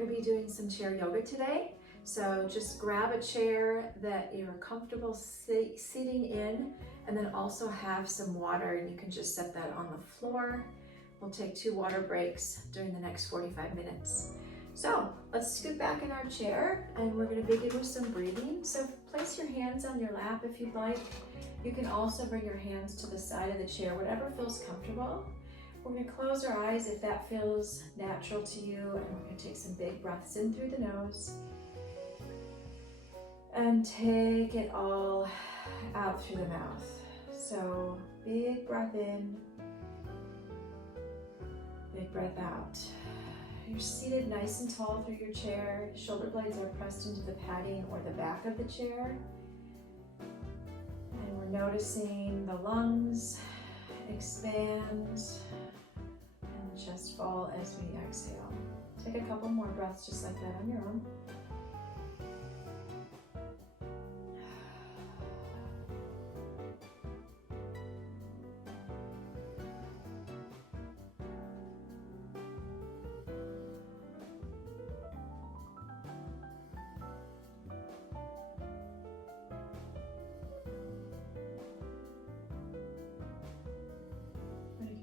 going to be doing some chair yoga today. So just grab a chair that you're comfortable sitting in, and then also have some water, and you can just set that on the floor. We'll take 2 water breaks during the next 45 minutes. So let's scoot back in our chair, and we're going to begin with some breathing. So place your hands on your lap if you'd like. You can also bring your hands to the side of the chair, whatever feels comfortable. We're going to close our eyes if that feels natural to you, and we're going to take some big breaths in through the nose and take it all out through the mouth. So big breath in, big breath out. You're seated nice and tall through your chair. Shoulder blades are pressed into the padding or the back of the chair. And we're noticing the lungs expand and the chest fall as we exhale. Take a couple more breaths just like that on your own.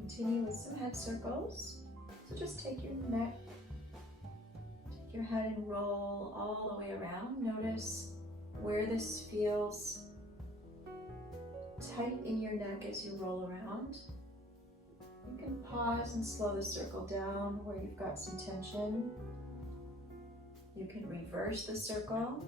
Continue with some head circles. So just take your neck, take your head and roll all the way around. Notice where this feels tight in your neck as you roll around. You can pause and slow the circle down where you've got some tension. You can reverse the circle.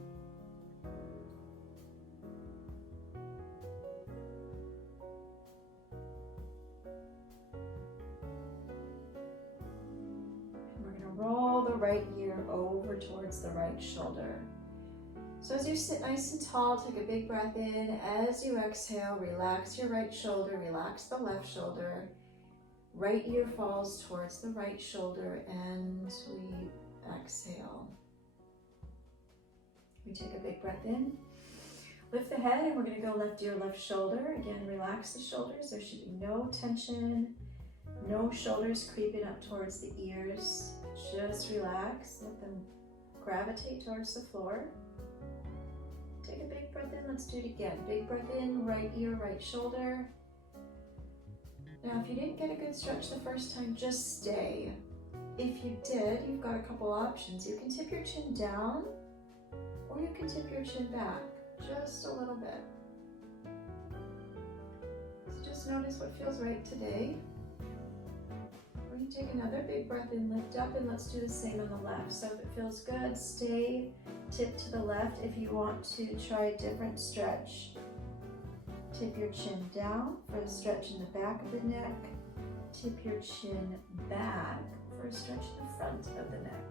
Roll the right ear over towards the right shoulder. So as you sit nice and tall, take a big breath in. As you exhale, relax your right shoulder, relax the left shoulder. Right ear falls towards the right shoulder, and we exhale. We take a big breath in. Lift the head, and we're going to go left ear, left shoulder. Again, relax the shoulders. There should be no tension, no shoulders creeping up towards the ears. Just relax, let them gravitate towards the floor. Take a big breath in, let's do it again. Big breath in, right ear, right shoulder. Now, if you didn't get a good stretch the first time, just stay. If you did, you've got a couple options. You can tip your chin down, or you can tip your chin back, just a little bit. So just notice what feels right today. Take another big breath in, lift up, and let's do the same on the left. So if it feels good, stay tip to the left. If you want to try a different stretch, tip your chin down for a stretch in the back of the neck. Tip your chin back for a stretch in the front of the neck.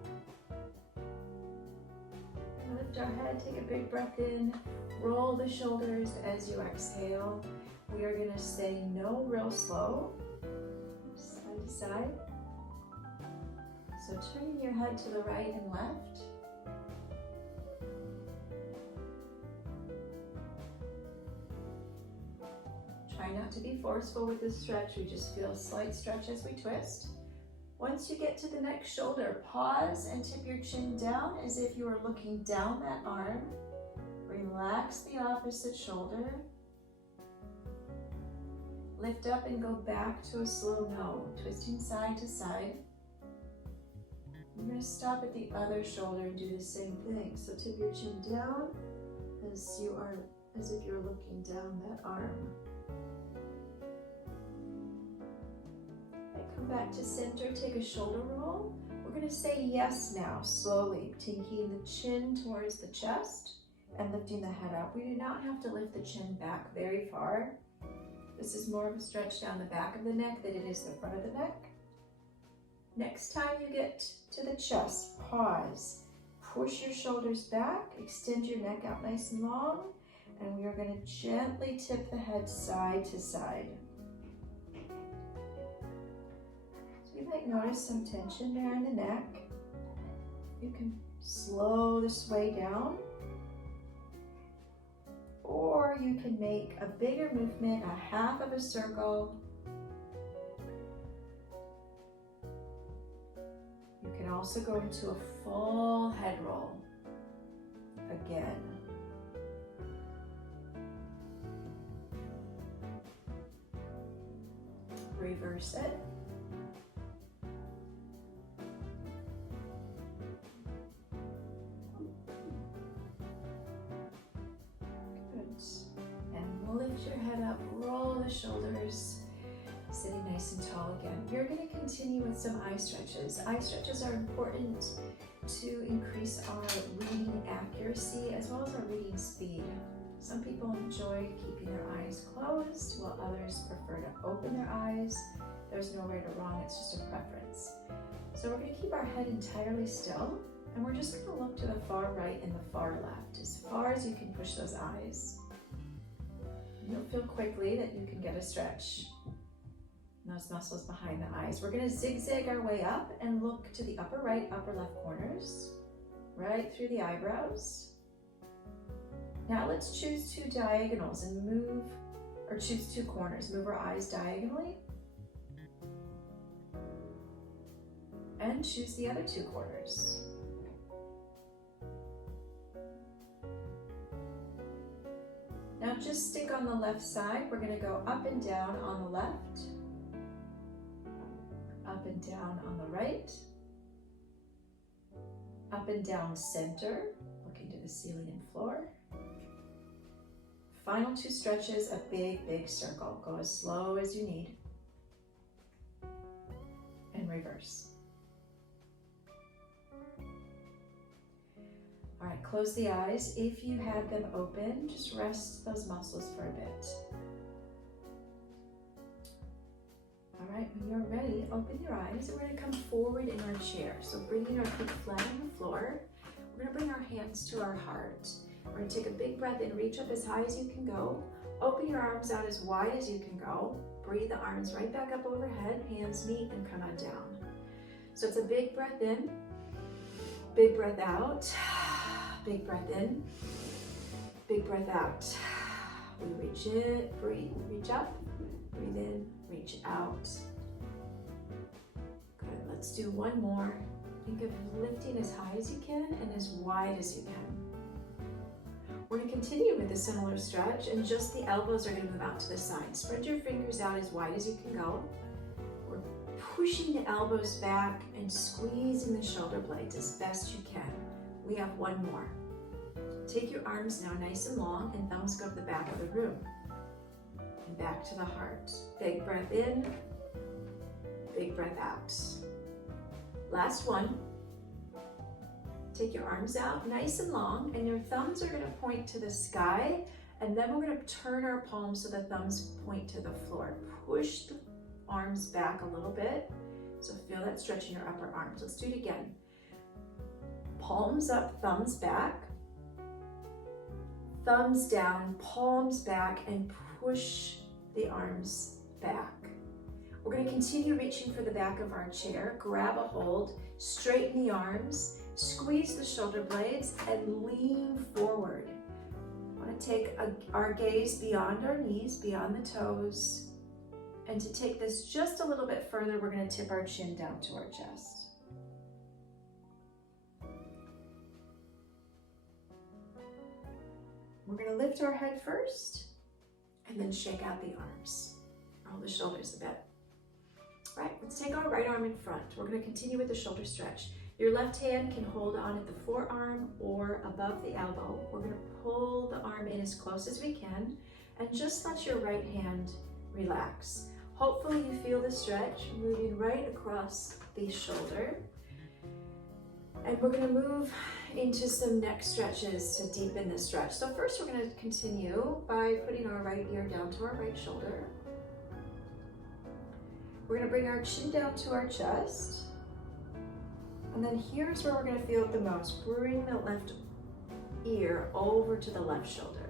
And lift our head, take a big breath in, roll the shoulders as you exhale. We are going to say no real slow, side to side. So turning your head to the right and left. Try not to be forceful with this stretch. We just feel a slight stretch as we twist. Once you get to the next shoulder, pause and tip your chin down as if you were looking down that arm. Relax the opposite shoulder. Lift up and go back to a slow no, twisting side to side. We're going to stop at the other shoulder and do the same thing. So tip your chin down as if you're looking down that arm. Okay, come back to center, take a shoulder roll. We're going to say yes now, slowly, taking the chin towards the chest and lifting the head up. We do not have to lift the chin back very far. This is more of a stretch down the back of the neck than it is the front of the neck. Next time you get to the chest, pause. Push your shoulders back, extend your neck out nice and long, and we are going to gently tip the head side to side. So you might notice some tension there in the neck. You can slow the sway down, or you can make a bigger movement, a half of a circle. You can can also go into a full head roll again. Reverse it. Good. And lift your head up, roll the shoulders, sitting nice and tall again. You're going to continue with some eye stretches. Eye stretches are important to increase our reading accuracy as well as our reading speed. Some people enjoy keeping their eyes closed, while others prefer to open their eyes. There's no right or wrong, it's just a preference. So we're going to keep our head entirely still, and we're just going to look to the far right and the far left, as far as you can push those eyes. You'll feel quickly that you can get a stretch in those muscles behind the eyes. We're going to zigzag our way up and look to the upper right, upper left corners, right through the eyebrows. Now let's choose two diagonals and move, or choose two corners. Move our eyes diagonally. And choose the other two corners. Now just stick on the left side. We're going to go up and down on the left, up and down on the right, up and down center, looking to the ceiling and floor. Final two stretches, a big, big circle. Go as slow as you need. And reverse. All right, close the eyes. If you had them open, just rest those muscles for a bit. All right, when you're ready, open your eyes, and we're gonna come forward in our chair. So bringing our feet flat on the floor, we're gonna bring our hands to our heart. We're gonna take a big breath in, reach up as high as you can go. Open your arms out as wide as you can go. Breathe the arms right back up overhead, hands meet and come on down. So it's a big breath in, big breath out, big breath in, big breath out. We reach in, breathe, reach up, breathe in, reach out. Good, let's do one more. Think of lifting as high as you can and as wide as you can. We're going to continue with a similar stretch, and just the elbows are going to move out to the side. Spread your fingers out as wide as you can go. We're pushing the elbows back and squeezing the shoulder blades as best you can. We have one more. Take your arms now nice and long, and thumbs go to the back of the room. And back to the heart. Big breath in, big breath out. Last one. Take your arms out nice and long, and your thumbs are going to point to the sky, and then we're going to turn our palms so the thumbs point to the floor. Push the arms back a little bit, so feel that stretch in your upper arms. Let's do it again. Palms up, thumbs back, thumbs down, palms back, and push the arms back. We're going to continue reaching for the back of our chair. Grab a hold, straighten the arms, squeeze the shoulder blades, and lean forward. I want to take our gaze beyond our knees, beyond the toes. And to take this just a little bit further, we're going to tip our chin down to our chest. We're going to lift our head first, and then shake out the arms. Roll the shoulders a bit. All right, let's take our right arm in front. We're going to continue with the shoulder stretch. Your left hand can hold on at the forearm or above the elbow. We're going to pull the arm in as close as we can, and just let your right hand relax. Hopefully you feel the stretch moving right across the shoulder. And we're going to move into some neck stretches to deepen the stretch. So first we're going to continue by putting our right ear down to our right shoulder. We're going to bring our chin down to our chest. And then here's where we're going to feel it the most. Bring the left ear over to the left shoulder.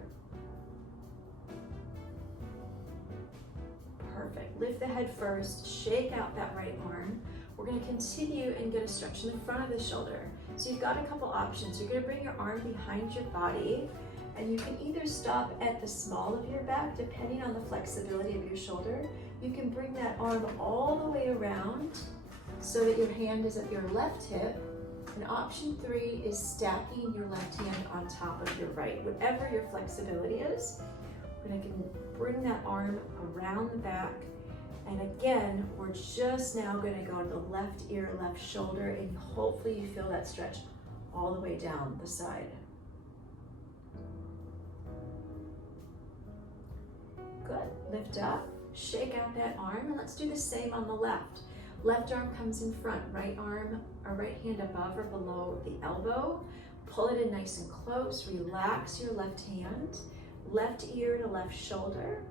Perfect. Lift the head first, shake out that right arm. We're going to continue and get a stretch in the front of the shoulder. So you've got a couple options. You're going to bring your arm behind your body, and you can either stop at the small of your back, depending on the flexibility of your shoulder. You can bring that arm all the way around so that your hand is at your left hip. And option 3 is stacking your left hand on top of your right. Whatever your flexibility is, we're gonna bring that arm around the back. And again, we're just now gonna go to the left ear, left shoulder, and hopefully you feel that stretch all the way down the side. Good, lift up, shake out that arm, and let's do the same on the left. Left arm comes in front, right arm or right hand above or below the elbow. Pull it in nice and close, relax your left hand, left ear to left shoulder.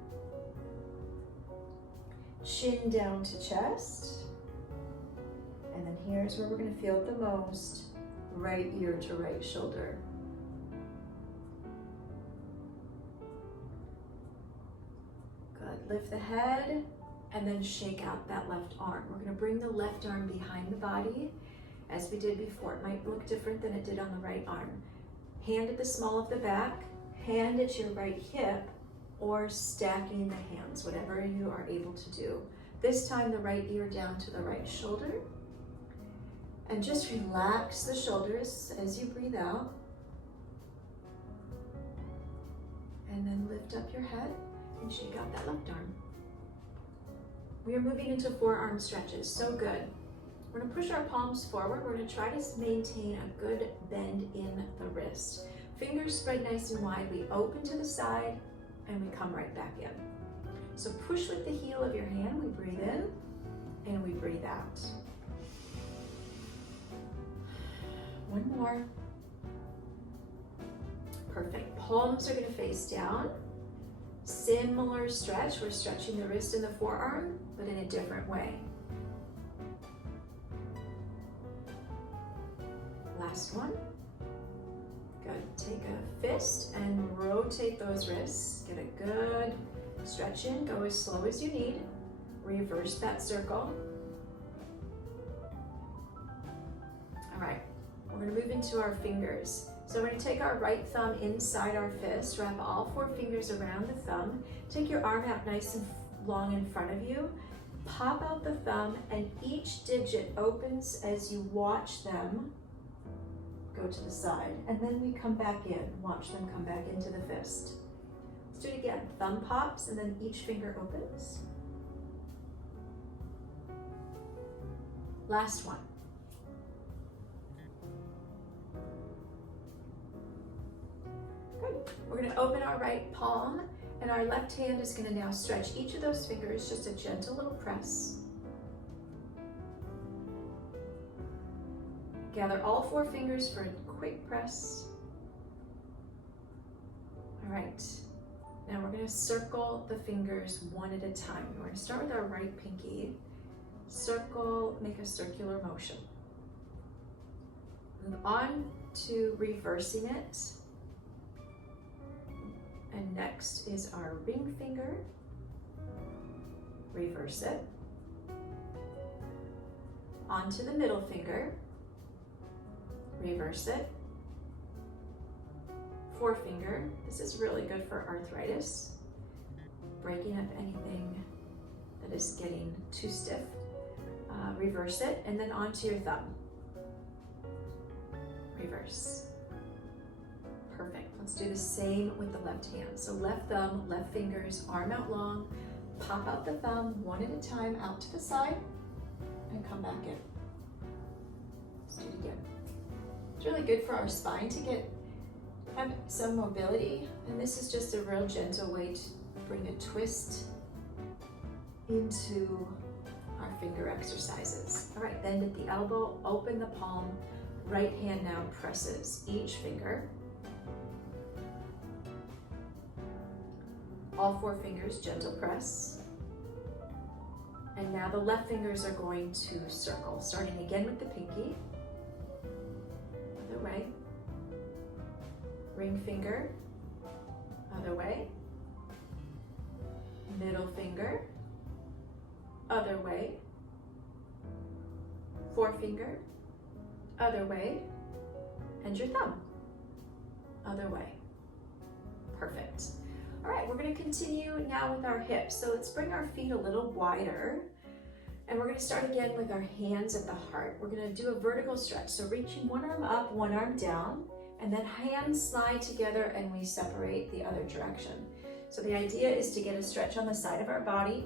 Chin down to chest. And then here's where we're gonna feel it the most, right ear to right shoulder. Good, lift the head and then shake out that left arm. We're gonna bring the left arm behind the body as we did before. It might look different than it did on the right arm. Hand at the small of the back, hand at your right hip, or stacking the hands, whatever you are able to do. This time the right ear down to the right shoulder. And just relax the shoulders as you breathe out. And then lift up your head and shake out that left arm. We are moving into forearm stretches, so good. We're gonna push our palms forward. We're gonna try to maintain a good bend in the wrist. Fingers spread nice and wide. We open to the side and we come right back in. So push with the heel of your hand. We breathe in and we breathe out. One more. Perfect. Palms are gonna face down. Similar stretch. We're stretching the wrist and the forearm, but in a different way. Last one. Good. Take a fist and rotate those wrists. Get a good stretch in. Go as slow as you need. Reverse that circle. All right. We're going to move into our fingers. So we're going to take our right thumb inside our fist, wrap all 4 fingers around the thumb, take your arm out nice and long in front of you, pop out the thumb, and each digit opens as you watch them go to the side. And then we come back in, watch them come back into the fist. Let's do it again. Thumb pops and then each finger opens. Last one. Good. We're going to open our right palm and our left hand is going to now stretch each of those fingers, just a gentle little press. Gather all 4 fingers for a quick press. All right. Now we're going to circle the fingers one at a time. We're going to start with our right pinky. Circle, make a circular motion. Move on to reversing it. And next is our ring finger. Reverse it. Onto the middle finger. Reverse it. Forefinger. This is really good for arthritis. Breaking up anything that is getting too stiff. Reverse it, and then onto your thumb. Reverse. Perfect. Let's do the same with the left hand. So left thumb, left fingers, arm out long, pop out the thumb one at a time out to the side, and come back in. Let's do it again. It's really good for our spine to have some mobility, and this is just a real gentle way to bring a twist into our finger exercises. All right, bend at the elbow, open the palm, right hand now presses each finger. All 4 fingers, gentle press. And now the left fingers are going to circle, starting again with the pinky. Other way. Ring finger, other way. Middle finger, other way. Forefinger, other way. And your thumb, other way. Perfect. All right, we're going to continue now with our hips. So let's bring our feet a little wider. And we're going to start again with our hands at the heart. We're going to do a vertical stretch. So reaching one arm up, one arm down, and then hands slide together and we separate the other direction. So the idea is to get a stretch on the side of our body.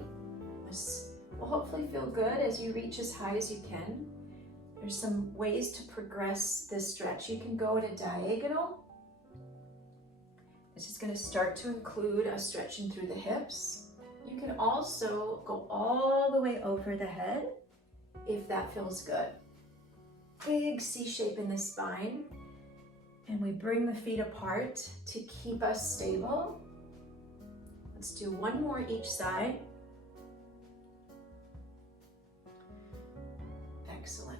This will hopefully feel good as you reach as high as you can. There's some ways to progress this stretch. You can go at a diagonal. This is going to start to include a stretching through the hips. You can also go all the way over the head if that feels good. Big C shape in the spine. And we bring the feet apart to keep us stable. Let's do one more each side. Excellent.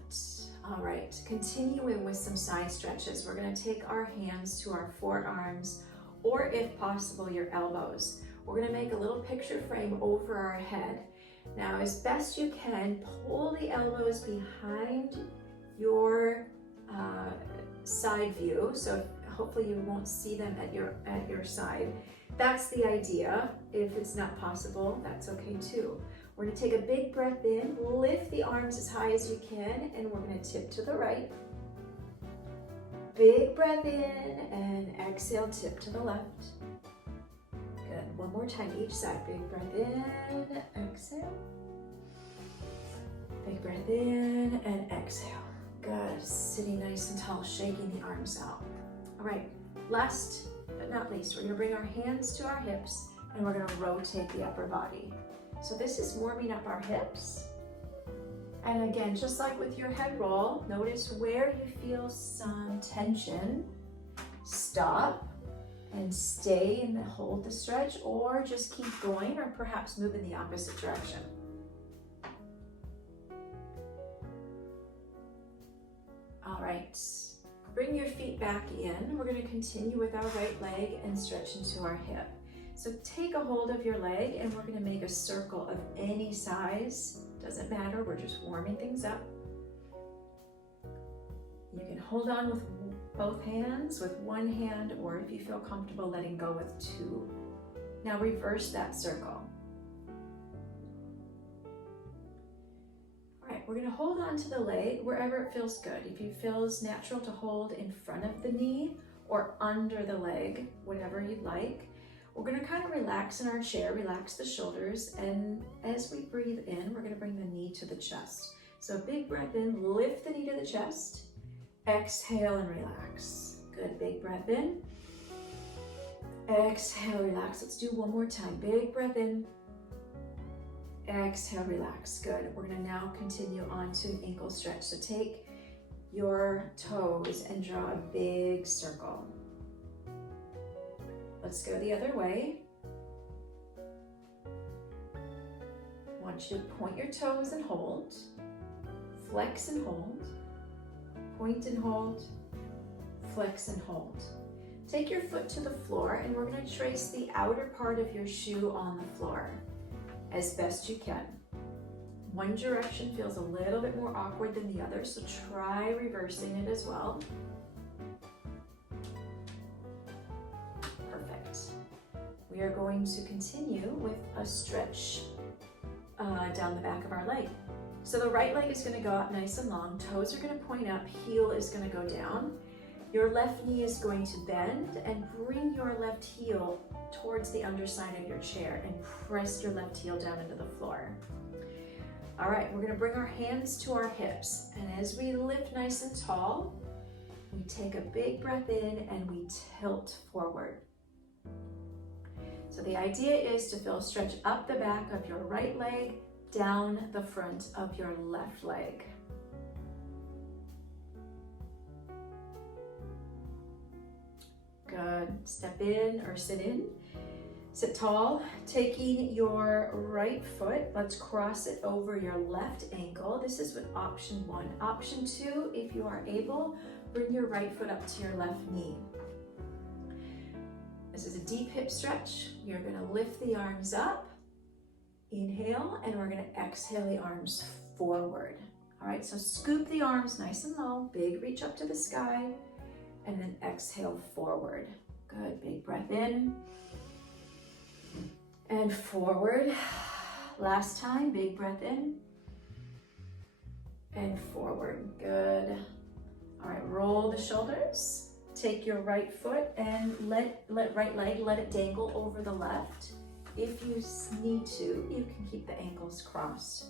All right, continuing with some side stretches. We're going to take our hands to our forearms, or if possible, your elbows. We're going to make a little picture frame over our head. Now, as best you can, pull the elbows behind your side view, so hopefully you won't see them at your side. That's the idea. If it's not possible, that's okay too. We're going to take a big breath in, lift the arms as high as you can, and we're going to tip to the right. Big breath in and exhale, tip to the left. Good. One more time each side. Big breath in, exhale. Big breath in and exhale. Good. Sitting nice and tall, shaking the arms out. All right. Last but not least, we're going to bring our hands to our hips and we're going to rotate the upper body. So this is warming up our hips. And again, just like with your head roll, notice where you feel some tension. Stop and stay and hold the stretch, or just keep going, or perhaps move in the opposite direction. All right, bring your feet back in. We're going to continue with our right leg and stretch into our hip. So take a hold of your leg and we're going to make a circle of any size. Doesn't matter, we're just warming things up. You can hold on with both hands, with one hand, or if you feel comfortable, letting go with two. Now reverse that circle. All right, we're going to hold on to the leg wherever it feels good. If it feels natural to hold in front of the knee or under the leg, whatever you'd like. We're going to kind of relax in our chair, relax the shoulders, and as we breathe in, we're going to bring the knee to the chest. So big breath in, lift the knee to the chest, exhale and relax. Good, big breath in, exhale, relax. Let's do one more time. Big breath in, exhale, relax. Good. We're going to now continue on to an ankle stretch. So take your toes and draw a big circle. Let's go the other way. I want you to point your toes and hold. Flex and hold. Point and hold. Flex and hold. Take your foot to the floor and we're going to trace the outer part of your shoe on the floor as best you can. One direction feels a little bit more awkward than the other, so try reversing it as well. We are going to continue with a stretch down the back of our leg. So the right leg is going to go up nice and long, toes are going to point up, heel is going to go down. Your left knee is going to bend and bring your left heel towards the underside of your chair and press your left heel down into the floor. All right, we're going to bring our hands to our hips, and as we lift nice and tall, we take a big breath in and we tilt forward. So the idea is to feel a stretch up the back of your right leg, down the front of your left leg. Good. Step in or sit in. Sit tall. Taking your right foot, let's cross it over your left ankle. This is with option 1. Option 2, if you are able, bring your right foot up to your left knee. This is a deep hip stretch. You're going to lift the arms up, inhale, and we're going to exhale the arms forward. All right, so scoop the arms nice and low, big reach up to the sky, and then exhale forward. Good, big breath in and forward. Last time, big breath in and forward. Good. All right, roll the shoulders. Take your right foot and let right leg, let it dangle over the left. If you need to, you can keep the ankles crossed.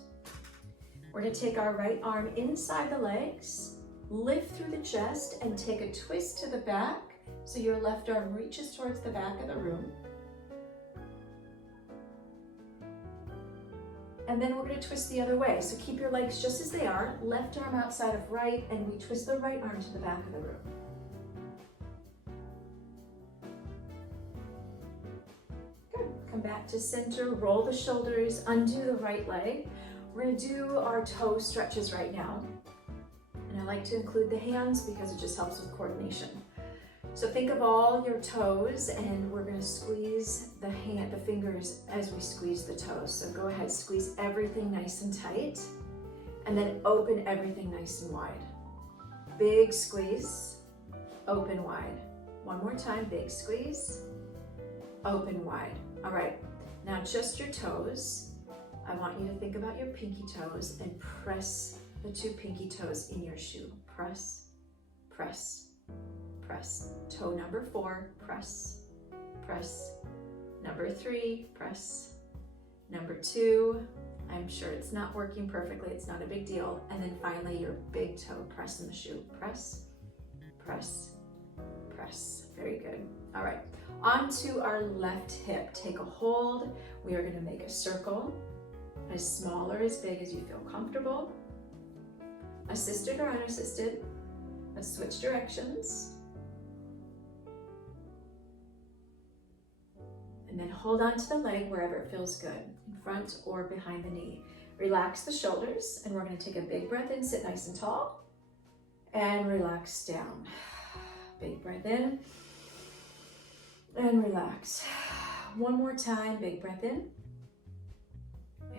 We're gonna take our right arm inside the legs, lift through the chest, and take a twist to the back so your left arm reaches towards the back of the room. And then we're going to twist the other way. So keep your legs just as they are, left arm outside of right, and we twist the right arm to the back of the room. Good. Come back to center, roll the shoulders, undo the right leg. We're going to do our toe stretches right now. And I like to include the hands because it just helps with coordination. So think of all your toes, and we're going to squeeze the fingers as we squeeze the toes. So go ahead, squeeze everything nice and tight, and then open everything nice and wide. Big squeeze, open wide. One more time, big squeeze, open wide. All right, now just your toes. I want you to think about your pinky toes and press the two pinky toes in your shoe. Press, press, press. Toe number 4, press, press. Number 3, press. Number 2, I'm sure it's not working perfectly, it's not a big deal. And then finally your big toe, press in the shoe. Press, press, press. Very good. All right, onto our left hip. Take a hold. We are gonna make a circle, as small or as big as you feel comfortable. Assisted or unassisted. Let's switch directions. And then hold on to the leg wherever it feels good, in front or behind the knee. Relax the shoulders, and we're going to take a big breath in, sit nice and tall, and relax down. Big breath in, and relax. One more time, big breath in,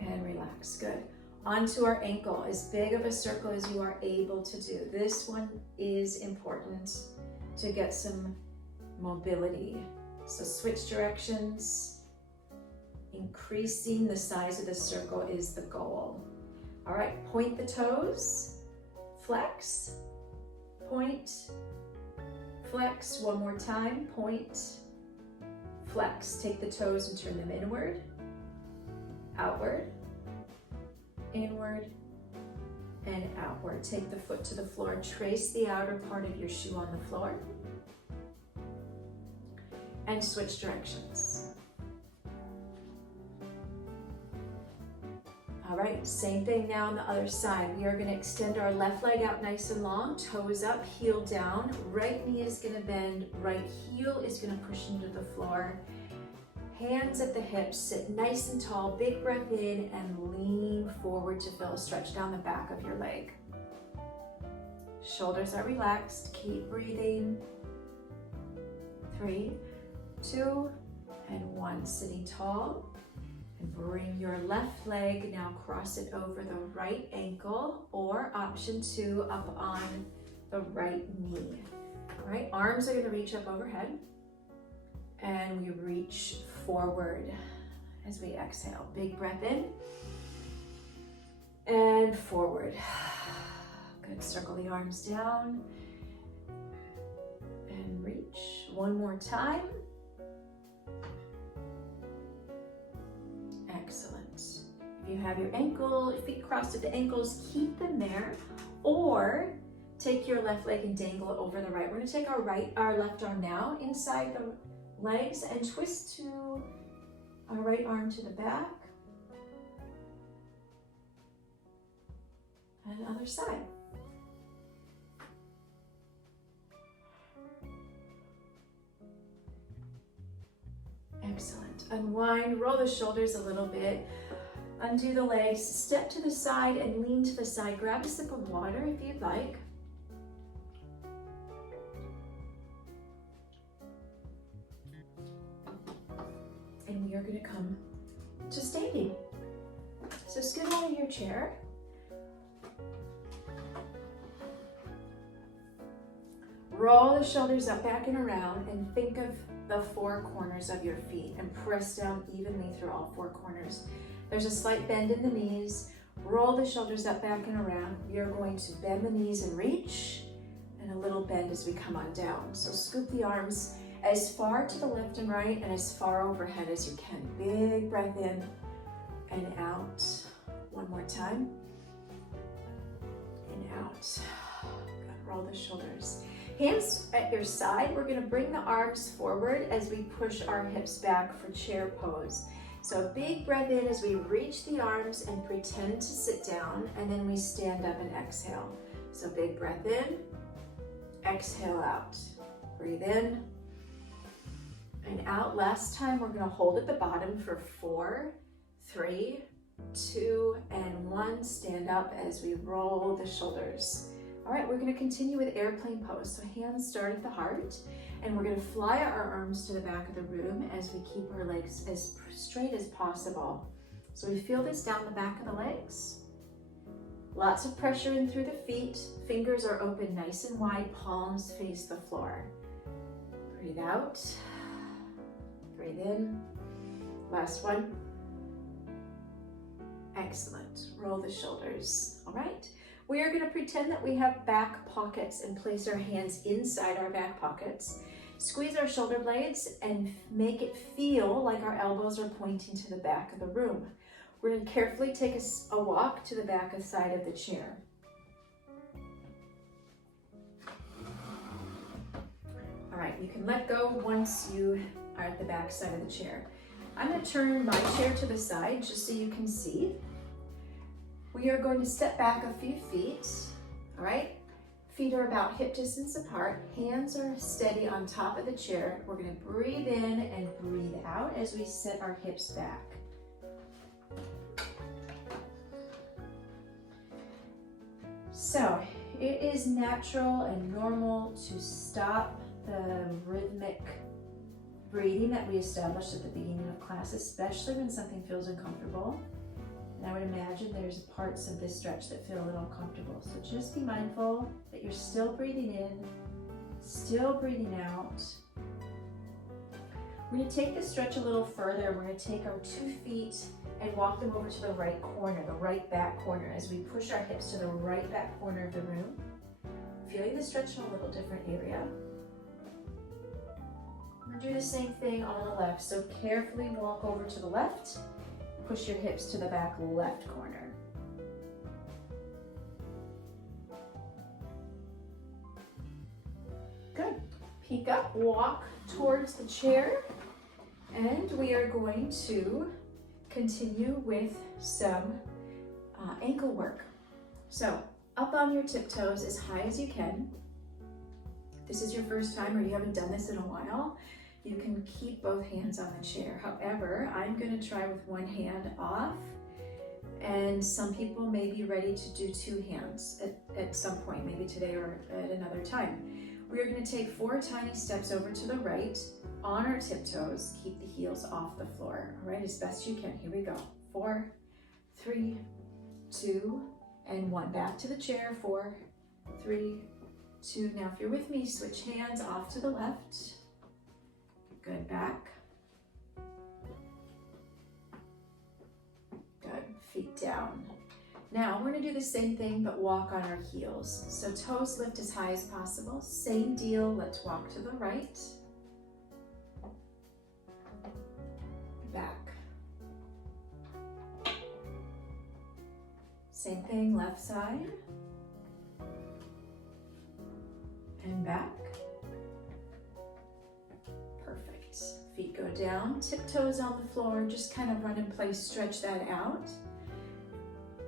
and relax. Good. Onto our ankle, as big of a circle as you are able to do. This one is important to get some mobility. So switch directions. Increasing the size of the circle is the goal. All right, point the toes, flex, point, flex. One more time, point, flex. Take the toes and turn them inward, outward, inward, and outward. Take the foot to the floor. Trace the outer part of your shoe on the floor. And switch directions. All right, same thing now on the other side. We are going to extend our left leg out nice and long, toes up, heel down. Right knee is going to bend, right heel is going to push into the floor. Hands at the hips, sit nice and tall, big breath in, and lean forward to feel a stretch down the back of your leg. Shoulders are relaxed, keep breathing. 3, 2, and 1. Sitting tall, and bring your left leg, now cross it over the right ankle, or option 2, up on the right knee. All right, arms are gonna reach up overhead, and we reach forward as we exhale. Big breath in, and forward. Good, circle the arms down, and reach. One more time. Excellent. If you have your feet crossed at the ankles, keep them there, or take your left leg and dangle it over the right. We're going to take our left arm now inside the legs and twist to our right arm to the back. And other side. Excellent. Unwind, roll the shoulders a little bit, undo the legs, step to the side and lean to the side. Grab a sip of water if you'd like. And we are going to come to standing. So scoot out of your chair. Roll the shoulders up, back and around, and think of the 4 corners of your feet and press down evenly through all 4 corners. There's a slight bend in the knees. Roll the shoulders up, back, and around. We are going to bend the knees and reach, and a little bend as we come on down. So scoop the arms as far to the left and right and as far overhead as you can. Big breath in and out. One more time. And out. Good. Roll the shoulders. Hands at your side. We're going to bring the arms forward as we push our hips back for chair pose. So big breath in as we reach the arms and pretend to sit down, and then we stand up and exhale. So big breath in, exhale out. Breathe in and out. Last time, we're going to hold at the bottom for 4, 3, 2, and 1. Stand up as we roll the shoulders. All right, we're going to continue with airplane pose. So hands start at the heart, and we're going to fly our arms to the back of the room as we keep our legs as straight as possible. So we feel this down the back of the legs. Lots of pressure in through the feet. Fingers are open nice and wide, palms face the floor. Breathe out, breathe in. Last one. Excellent. Roll the shoulders. All right. We are going to pretend that we have back pockets and place our hands inside our back pockets. Squeeze our shoulder blades and make it feel like our elbows are pointing to the back of the room. We're going to carefully take a walk to the back of the side of the chair. All right, you can let go once you are at the back side of the chair. I'm going to turn my chair to the side just so you can see. We are going to step back a few feet, all right? Feet are about hip distance apart. Hands are steady on top of the chair. We're going to breathe in and breathe out as we set our hips back. So it is natural and normal to stop the rhythmic breathing that we established at the beginning of class, especially when something feels uncomfortable. And I would imagine there's parts of this stretch that feel a little uncomfortable. So just be mindful that you're still breathing in, still breathing out. We're going to take this stretch a little further. We're going to take our 2 feet and walk them over to the right corner, the right back corner, as we push our hips to the right back corner of the room. Feeling the stretch in a little different area. We're going to do the same thing on the left. So carefully walk over to the left. Push your hips to the back left corner. Good. Peek up, walk towards the chair, and we are going to continue with some ankle work. So up on your tiptoes as high as you can. If this is your first time or you haven't done this in a while, you can keep both hands on the chair. However, I'm going to try with one hand off, and some people may be ready to do 2 hands at some point, maybe today or at another time. We are going to take 4 tiny steps over to the right on our tiptoes. Keep the heels off the floor, all right, as best you can. Here we go. 4, 3, 2, and 1. Back to the chair. 4, 3, 2. Now, if you're with me, switch hands off to the left. Good, back. Good, feet down. Now we're gonna do the same thing, but walk on our heels. So toes lift as high as possible. Same deal, let's walk to the right. Back. Same thing, left side. And back. Feet go down, tiptoes on the floor, just kind of run in place, stretch that out.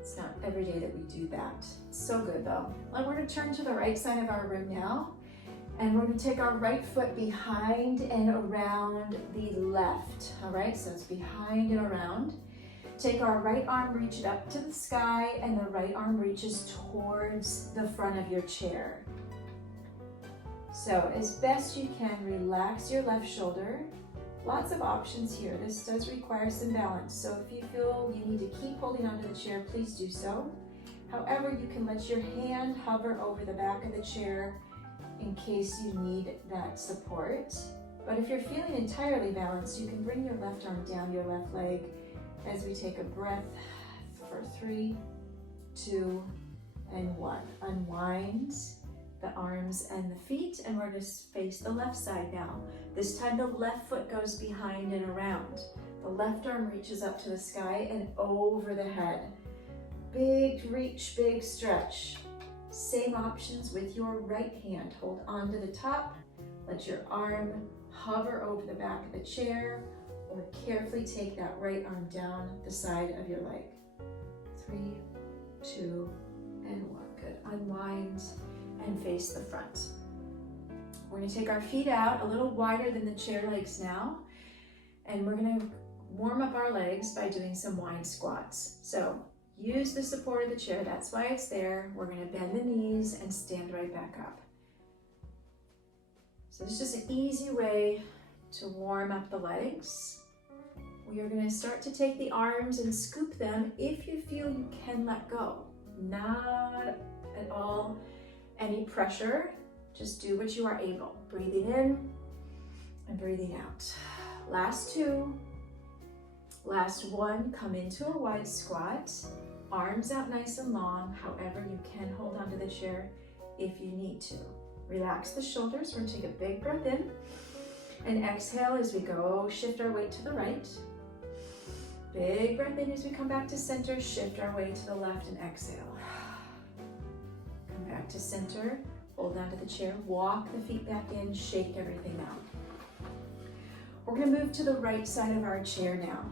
It's not every day that we do that. It's so good though. Well, we're going to turn to the right side of our room now, and we're going to take our right foot behind and around the left. All right, so it's behind and around. Take our right arm, reach it up to the sky, and the right arm reaches towards the front of your chair. So as best you can, relax your left shoulder. Lots of options here. This does require some balance. So if you feel you need to keep holding onto the chair, please do so. However, you can let your hand hover over the back of the chair in case you need that support. But if you're feeling entirely balanced, you can bring your left arm down your left leg as we take a breath for 3, 2, and 1. Unwind the arms and the feet, and we're going to face the left side now. This time the left foot goes behind and around. The left arm reaches up to the sky and over the head. Big reach, big stretch. Same options with your right hand. Hold on to the top. Let your arm hover over the back of the chair, or carefully take that right arm down the side of your leg. 3, 2, and 1. Good. Unwind and face the front. We're going to take our feet out a little wider than the chair legs now, and we're going to warm up our legs by doing some wide squats. So use the support of the chair, that's why it's there. We're going to bend the knees and stand right back up. So it's just an easy way to warm up the legs. We are going to start to take the arms and scoop them if you feel you can let go. Not at all any pressure, just do what you are able. Breathing in and breathing out. Last 2. Last 1, come into a wide squat. Arms out nice and long. However, you can hold onto the chair if you need to. Relax the shoulders. We're going to take a big breath in and exhale as we go. Shift our weight to the right. Big breath in as we come back to center. Shift our weight to the left and exhale. Come back to center. Hold onto the chair. Walk the feet back in. Shake everything out. We're going to move to the right side of our chair now.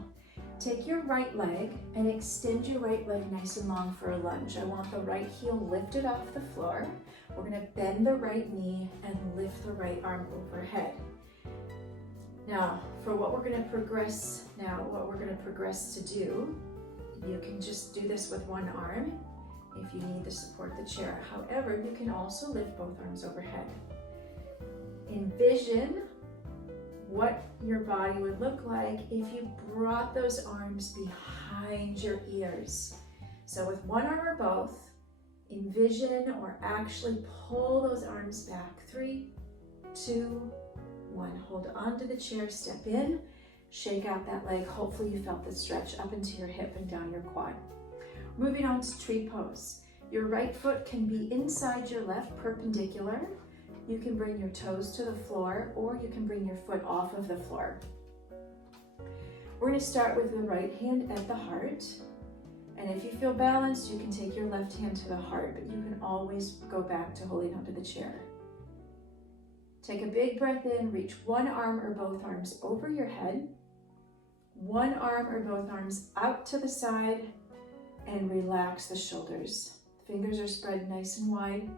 Take your right leg and extend your right leg nice and long for a lunge. I want the right heel lifted off the floor. We're going to bend the right knee and lift the right arm overhead. Now, for what we're going to progress to do, you can just do this with one arm if you need the support of the chair. However, you can also lift both arms overhead. Envision what your body would look like if you brought those arms behind your ears. So with one arm or both, envision or actually pull those arms back. 3, 2, 1. Hold on to the chair, step in, shake out that leg. Hopefully you felt the stretch up into your hip and down your quad. Moving on to tree pose. Your right foot can be inside your left, perpendicular. You can bring your toes to the floor, or you can bring your foot off of the floor. We're going to start with the right hand at the heart. And if you feel balanced, you can take your left hand to the heart, but you can always go back to holding onto the chair. Take a big breath in, reach one arm or both arms over your head, one arm or both arms out to the side, and relax the shoulders. Fingers are spread nice and wide.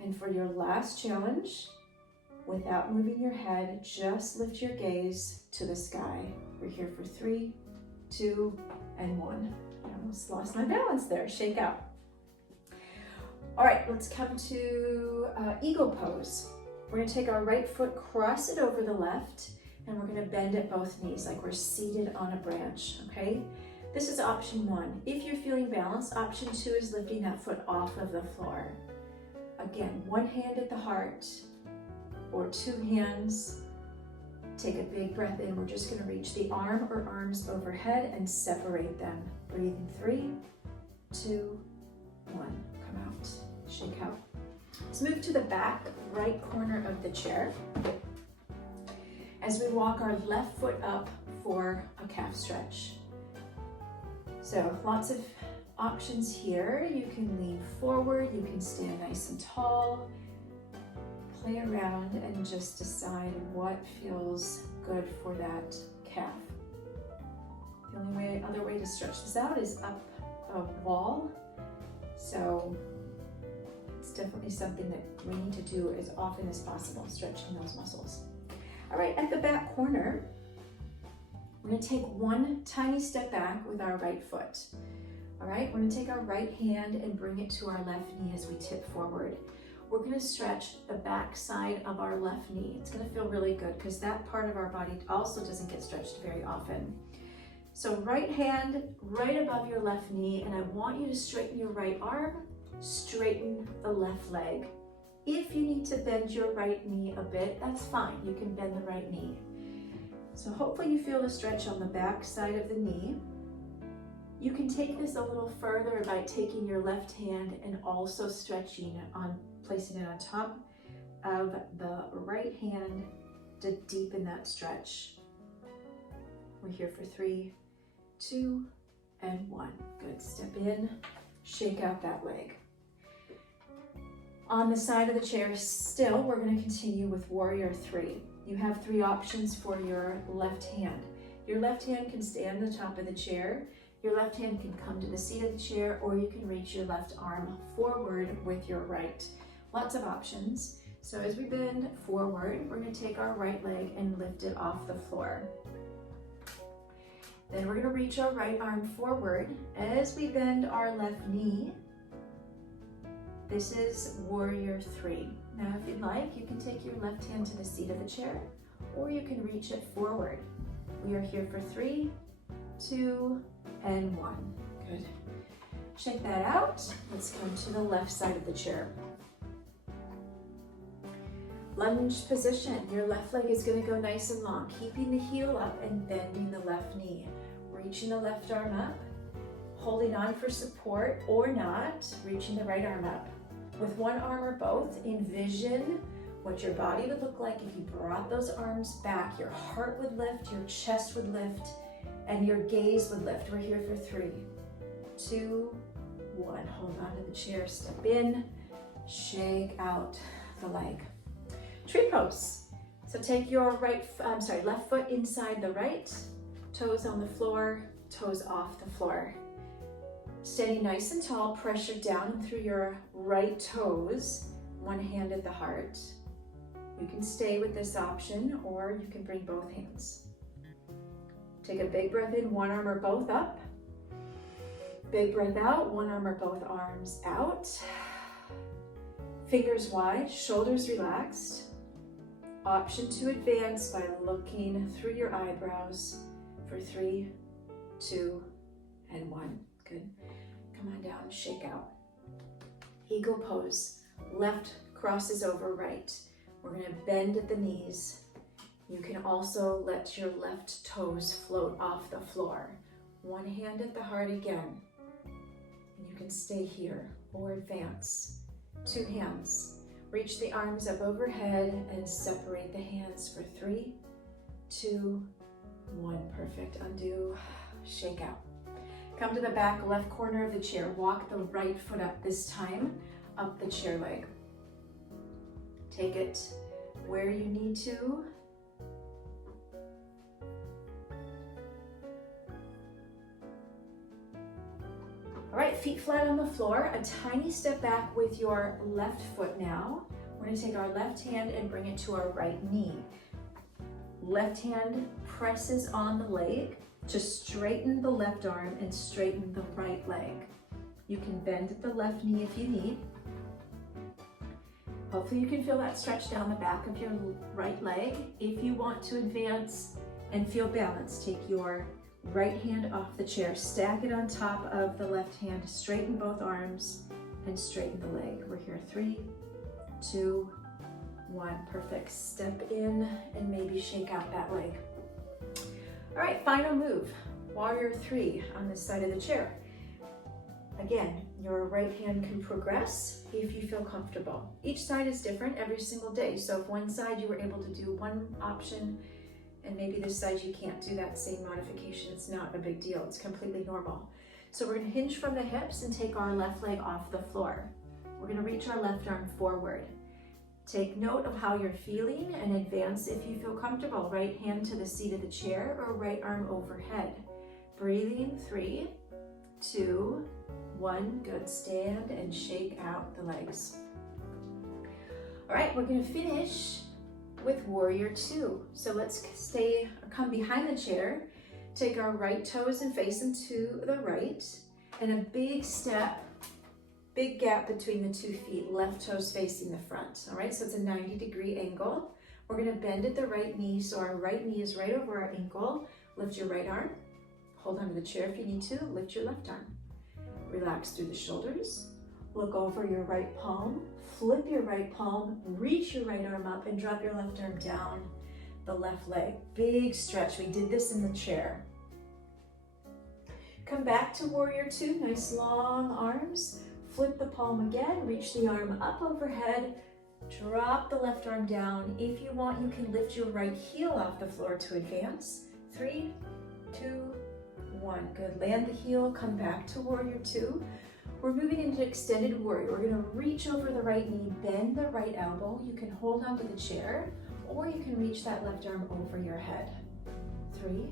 And for your last challenge, without moving your head, just lift your gaze to the sky. We're here for 3, 2, and 1. I almost lost my balance there. Shake out. All right, let's come to eagle pose. We're going to take our right foot, cross it over the left, and we're going to bend at both knees like we're seated on a branch, okay? This is option 1. If you're feeling balanced, option 2 is lifting that foot off of the floor. Again, one hand at the heart or 2 hands. Take a big breath in. We're just going to reach the arm or arms overhead and separate them. Breathing 3, 2, 1. Come out. Shake out. Let's move to the back right corner of the chair as we walk our left foot up for a calf stretch. So lots of options here. You can lean forward, you can stand nice and tall, play around and just decide what feels good for that calf. The only other way to stretch this out is up a wall. So it's definitely something that we need to do as often as possible, stretching those muscles. All right, at the back corner, we're going to take one tiny step back with our right foot. All right, we're going to take our right hand and bring it to our left knee as we tip forward. We're going to stretch the back side of our left knee. It's going to feel really good because that part of our body also doesn't get stretched very often. So right hand right above your left knee, and I want you to straighten your right arm, straighten the left leg. If you need to bend your right knee a bit, that's fine. You can bend the right knee. So hopefully you feel the stretch on the back side of the knee. You can take this a little further by taking your left hand and also stretching it on, placing it on top of the right hand to deepen that stretch. We're here for 3, 2, and 1. Good. Step in, shake out that leg. On the side of the chair still, we're going to continue with Warrior 3. You have 3 options for your left hand. Your left hand can stay on the top of the chair. Your left hand can come to the seat of the chair, or you can reach your left arm forward with your right. Lots of options. So as we bend forward, we're going to take our right leg and lift it off the floor. Then we're going to reach our right arm forward as we bend our left knee. This is Warrior 3. Now if you'd like, you can take your left hand to the seat of the chair, or you can reach it forward. We are here for 3, 2, and 1. Good. Shake that out. Let's come to the left side of the chair. Lunge position. Your left leg is going to go nice and long, keeping the heel up and bending the left knee. Reaching the left arm up, holding on for support or not, reaching the right arm up. With one arm or both, envision what your body would look like if you brought those arms back. Your heart would lift, your chest would lift, and your gaze would lift. We're here for 3, 2, 1. Hold on to the chair, step in, shake out the leg. Tree pose. So take your left foot inside the right, toes on the floor, toes off the floor. Standing nice and tall, pressure down through your right toes, one hand at the heart. You can stay with this option, or you can bring both hands. Take a big breath in, one arm or both up. Big breath out, one arm or both arms out. Fingers wide, shoulders relaxed. Option to advance by looking through your eyebrows for 3, 2, and 1. Good. Come on down, shake out. Eagle pose. Left crosses over right. We're going to bend at the knees. You can also let your left toes float off the floor. One hand at the heart again. And you can stay here or advance. 2 hands. Reach the arms up overhead and separate the hands for 3, 2, 1. Perfect. Undo. Shake out. Come to the back left corner of the chair. Walk the right foot up this time, up the chair leg. Take it where you need to. All right, feet flat on the floor. A tiny step back with your left foot now. We're going to take our left hand and bring it to our right knee. Left hand presses on the leg to straighten the left arm and straighten the right leg. You can bend at the left knee if you need. Hopefully you can feel that stretch down the back of your right leg. If you want to advance and feel balanced, take your right hand off the chair, stack it on top of the left hand, straighten both arms and straighten the leg. We're here, 3, 2, 1. Perfect. Step in and maybe shake out that leg. All right, final move, Warrior 3 on this side of the chair. Again, your right hand can progress if you feel comfortable. Each side is different every single day. So if one side you were able to do one option and maybe this side you can't do that same modification, it's not a big deal. It's completely normal. So we're gonna hinge from the hips and take our left leg off the floor. We're gonna reach our left arm forward. Take note of how you're feeling and advance if you feel comfortable. Right hand to the seat of the chair or right arm overhead. Breathing, 3, 2, 1. Good. Stand and shake out the legs. All right, we're going to finish with Warrior 2. So let's come behind the chair, take our right toes and face them to the right, and a big step, big gap between the 2 feet, left toes facing the front. All right, so it's a 90-degree angle. We're going to bend at the right knee, so our right knee is right over our ankle. Lift your right arm, hold onto the chair if you need to, lift your left arm. Relax through the shoulders, look over your right palm, flip your right palm, reach your right arm up and drop your left arm down the left leg. Big stretch. We did this in the chair. Come back to warrior two, nice long arms. Flip the palm again, reach the arm up overhead, drop the left arm down. If you want, you can lift your right heel off the floor to advance. 3, 2, 1. Good. Land the heel, come back to warrior two. We're moving into extended warrior. We're gonna reach over the right knee, bend the right elbow. You can hold onto the chair, or you can reach that left arm over your head. 3,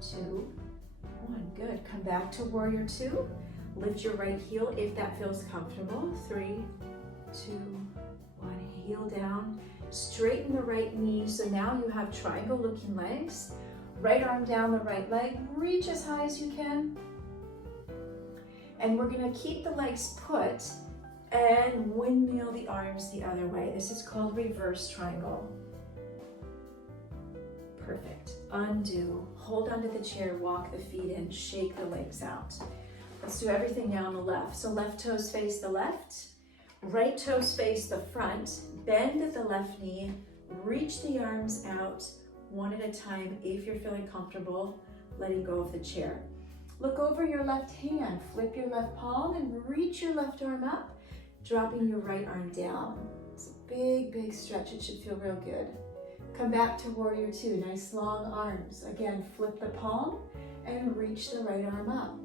2, 1. Good. Come back to warrior two. Lift your right heel if that feels comfortable. 3, 2, 1. Heel down. Straighten the right knee. So now you have triangle looking legs. Right arm down the right leg. Reach as high as you can. And we're gonna keep the legs put and windmill the arms the other way. This is called reverse triangle. Perfect. Undo. Hold onto the chair, walk the feet in, shake the legs out. Let's do everything now on the left. So left toes face the left, right toes face the front, bend at the left knee, reach the arms out one at a time if you're feeling comfortable, letting go of the chair. Look over your left hand, flip your left palm and reach your left arm up, dropping your right arm down. It's a big, big stretch. It should feel real good. Come back to warrior two, nice long arms. Again, flip the palm and reach the right arm up.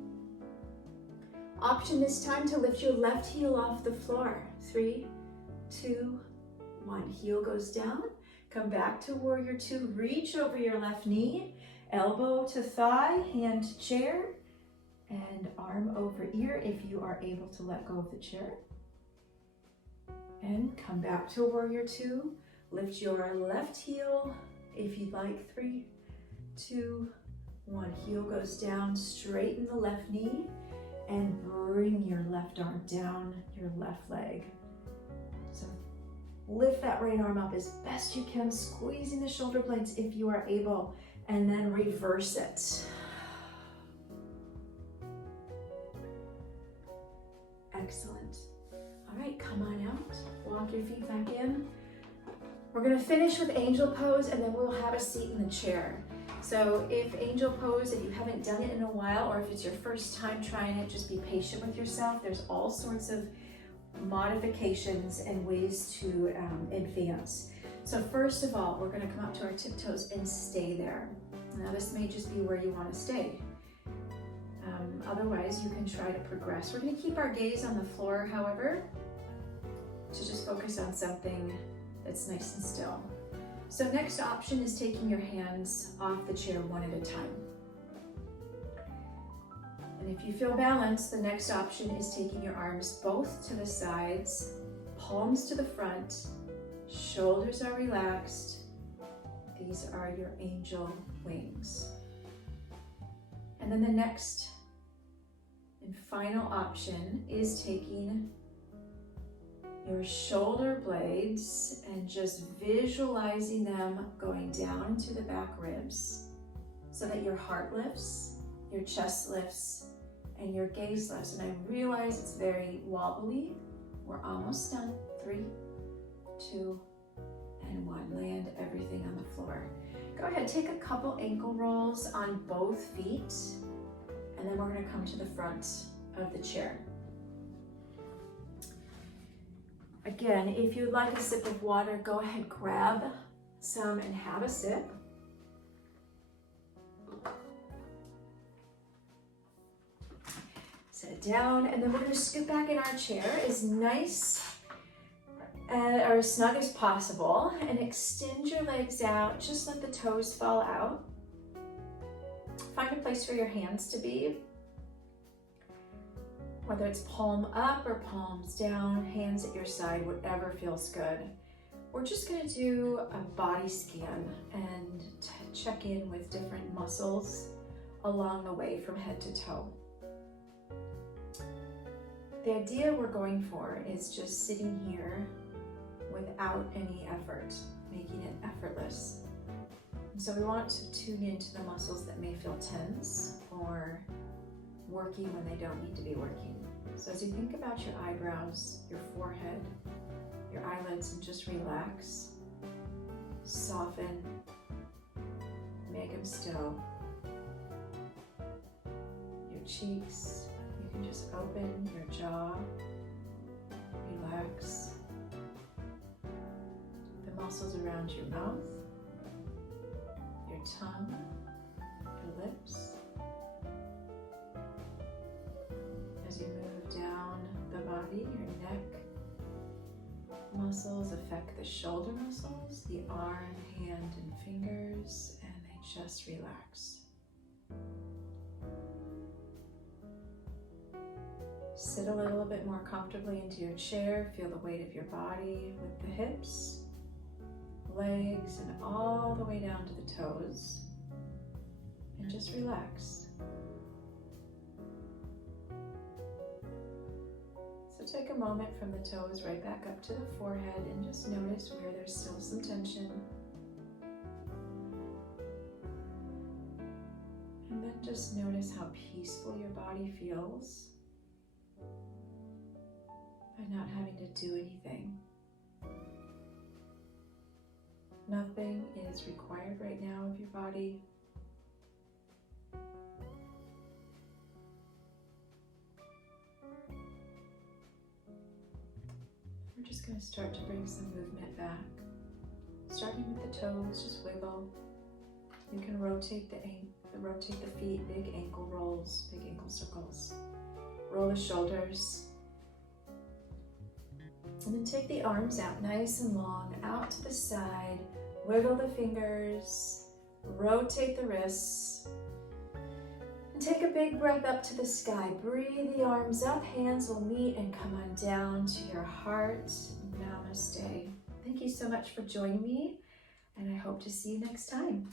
Option this time to lift your left heel off the floor. 3, 2, 1. Heel goes down. Come back to warrior two. Reach over your left knee, elbow to thigh, hand to chair, and arm over ear if you are able to let go of the chair. And come back to warrior two. Lift your left heel if you'd like. 3, 2, 1. Heel goes down. Straighten the left knee. And bring your left arm down your left leg. So lift that right arm up as best you can, squeezing the shoulder blades if you are able, and then reverse it. Excellent. All right, come on out. Walk your feet back in. We're gonna finish with angel pose and then we'll have a seat in the chair. So if angel pose, if you haven't done it in a while, or if it's your first time trying it, just be patient with yourself. There's all sorts of modifications and ways to advance. So first of all, we're gonna come up to our tiptoes and stay there. Now this may just be where you wanna stay. Otherwise, you can try to progress. We're gonna keep our gaze on the floor, however, to just focus on something that's nice and still. So next option is taking your hands off the chair one at a time. And if you feel balanced, the next option is taking your arms both to the sides, palms to the front, shoulders are relaxed. These are your angel wings. And then the next and final option is taking your shoulder blades and just visualizing them going down to the back ribs so that your heart lifts, your chest lifts, and your gaze lifts. And I realize it's very wobbly. We're almost done. 3, 2, and 1. Land everything on the floor. Go ahead, take a couple ankle rolls on both feet, and then we're gonna come to the front of the chair. Again, if you'd like a sip of water, go ahead, grab some and have a sip. Set it down, and then we're gonna scoot back in our chair as nice or as snug as possible, and extend your legs out. Just let the toes fall out. Find a place for your hands to be, whether it's palm up or palms down, hands at your side, whatever feels good. We're just gonna do a body scan and check in with different muscles along the way from head to toe. The idea we're going for is just sitting here without any effort, making it effortless. And so we want to tune into the muscles that may feel tense or working when they don't need to be working. So as you think about your eyebrows, your forehead, your eyelids, and just relax, soften, make them still. Your cheeks. You can just open your jaw, relax the muscles around your mouth, your tongue, your lips. As you move down the body, your neck muscles affect the shoulder muscles, the arm, hand, and fingers, and they just relax. Sit a little bit more comfortably into your chair. Feel the weight of your body with the hips, legs, and all the way down to the toes. And just relax. So take a moment from the toes right back up to the forehead and just notice where there's still some tension. And then just notice how peaceful your body feels by not having to do anything. Nothing is required right now of your body. We're just going to start to bring some movement back. Starting with the toes, just wiggle. You can rotate the feet, big ankle rolls, big ankle circles. Roll the shoulders. And then take the arms out nice and long, out to the side. Wiggle the fingers, rotate the wrists. And take a big breath up to the sky. Breathe the arms up, hands will meet and come on down to your heart. Namaste. Thank you so much for joining me, and I hope to see you next time.